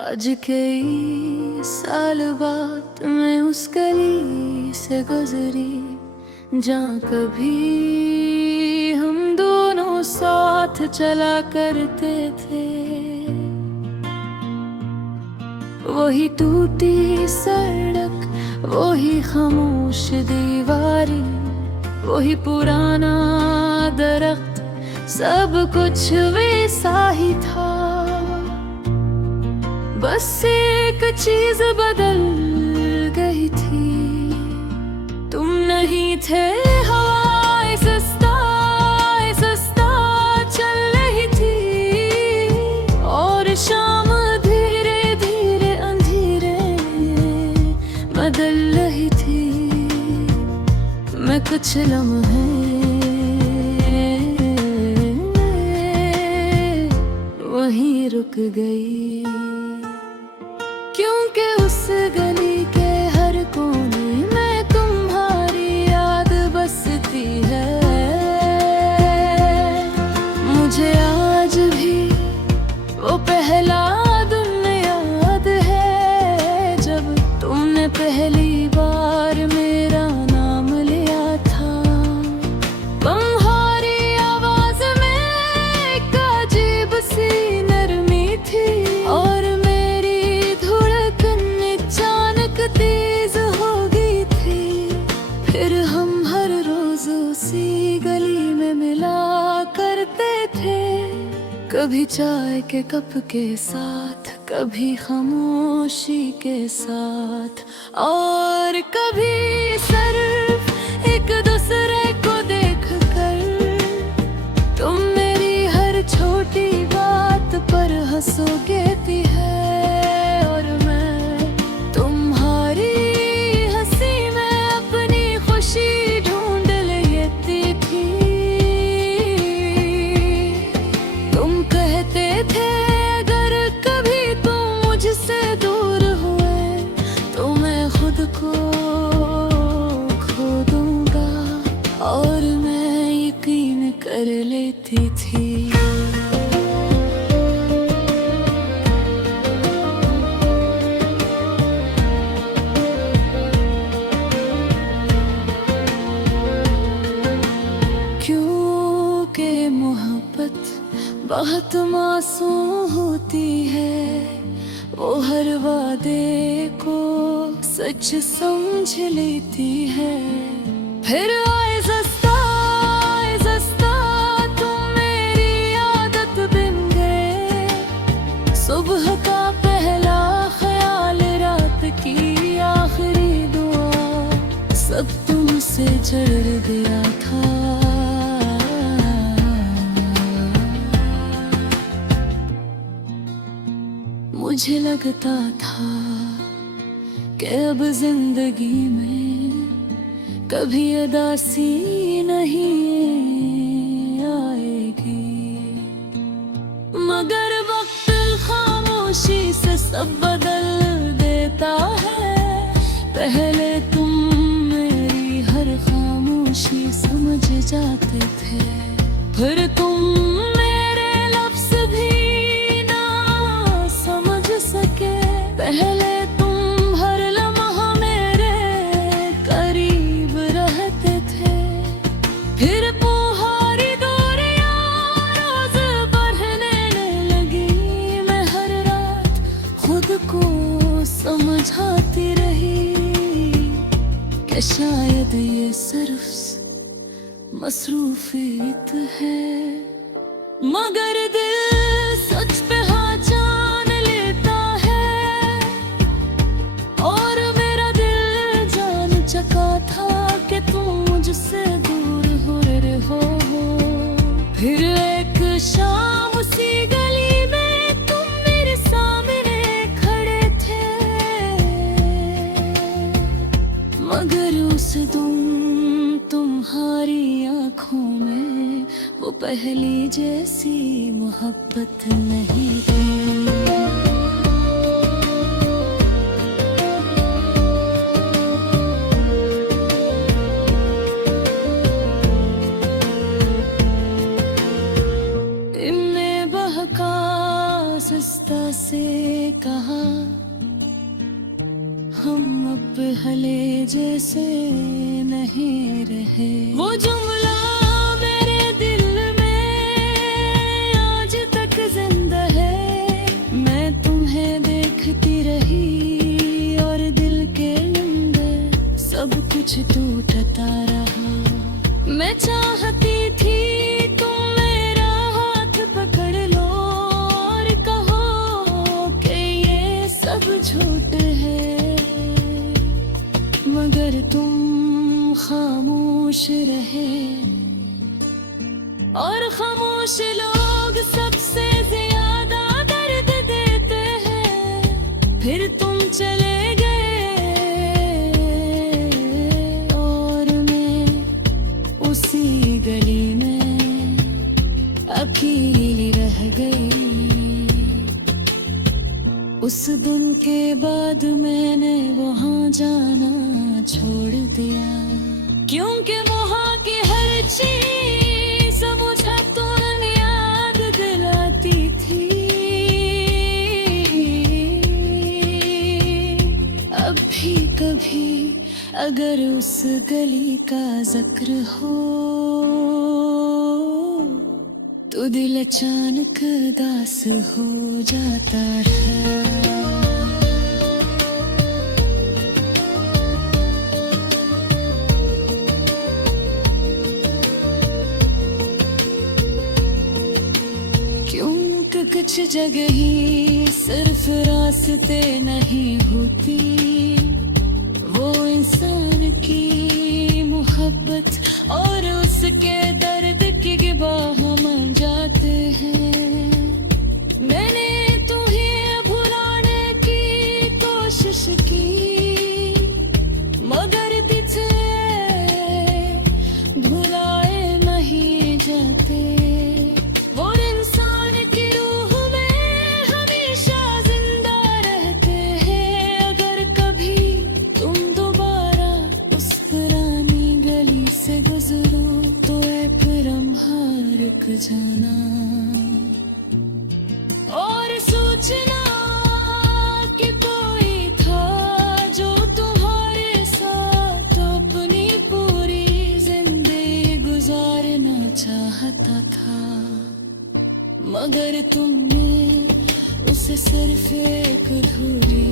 आज कई साल बाद मैं उस गली से गुजरी जहाँ कभी हम दोनों साथ चला करते थे। वही टूटी सड़क, वही खामोश दीवारी, वही पुराना दरख्त, सब कुछ वैसा ही था। बस एक चीज बदल गई थी, तुम नहीं थे। हवाएं सस्ता चल रही थी और शाम धीरे धीरे अंधेरे बदल रही थी। मैं कुछ लम्हे वहीं रुक गई, क्योंकि उस गली के हर कोने में तुम्हारी याद बसती है। मुझे आज भी वो पहला दिन याद है जब तुमने पहली बार मेरा नाम लिया था। तुम्हारी आवाज में एक अजीब सी नरमी थी और तेज हो गई थी। फिर हम हर रोज उसी गली में मिला करते थे, कभी चाय के कप के साथ, कभी खामोशी के साथ, और कभी सिर्फ एक दूसरे को देखकर। तुम मेरी हर छोटी बात पर हंसोगे थी है और मैं ढूंढ लेती थी। तुम कहते थे अगर कभी तुम मुझसे दूर हुए तो मैं खुद को खो दूंगा, और मैं यकीन कर लेती थी। बहुत मासूम होती है, वो हर वादे को सच समझ लेती है। फिर आए सस्ता तुम मेरी आदत बिन गए। सुबह का पहला ख्याल, रात की आखिरी दुआ, सब तुमसे जड़ गया था। मुझे लगता था कि अब जिंदगी में कभी उदासी नहीं आएगी, मगर वक्त खामोशी से सब बदल देता है। पहले तुम मेरी हर खामोशी समझ जाते थे, फिर तुम पहले तुम हर लम्हा मेरे करीब रहते थे। फिर तुम्हारी दूरियां रोज बढ़ने लगी। मैं हर रात खुद को समझाती रही कि शायद ये सिर्फ मसरूफियत है, मगर दिल सच पे था कि तुम मुझसे दूर हो रहे हो। फिर एक शाम उसी गली में तुम मेरे सामने खड़े थे, मगर उस दिन तुम्हारी आंखों में वो पहली जैसी मोहब्बत नहीं थी। सस्ता से कहा हम अब पहले जैसे नहीं रहे। वो जुमला मेरे दिल में आज तक जिंदा है। मैं तुम्हें देखती रही और दिल के अंदर सब कुछ टूटता रहा। मैं चाहती थी तुम मेरा हाथ पकड़ लो और कहो कि ये सब झूठ है, मगर तुम खामोश रहे। और खामोश लोग सबसे ज्यादा दर्द देते हैं। फिर तुम चले उसी गली में अकेली रह गई। उस दिन के बाद मैंने वहाँ जाना छोड़ दिया, क्योंकि वहाँ की हर चीज मुझे तुरंत याद दिलाती थी। अब भी कभी अगर उस गली का जिक्र हो तो दिल अचानक उदास हो जाता है। क्योंकि कुछ जगह ही सिर्फ रास्ते नहीं होती, वो इंसान की मोहब्बत और उसके दर्द की गवाह बन जाते हैं। मैंने तुम्हें भुलाने की कोशिश की, मगर पीछे भुलाए नहीं जाते। वो इंसान की रूह में हमेशा जिंदा रहते हैं। अगर कभी तुम दोबारा उस पुरानी गली से गुजरो तो एक लम्हा रुक जाना और सोचना कि कोई था जो तुम्हारे साथ अपनी पूरी जिंदगी गुजारना चाहता था, मगर तुमने उसे सिर्फ एक अधूरी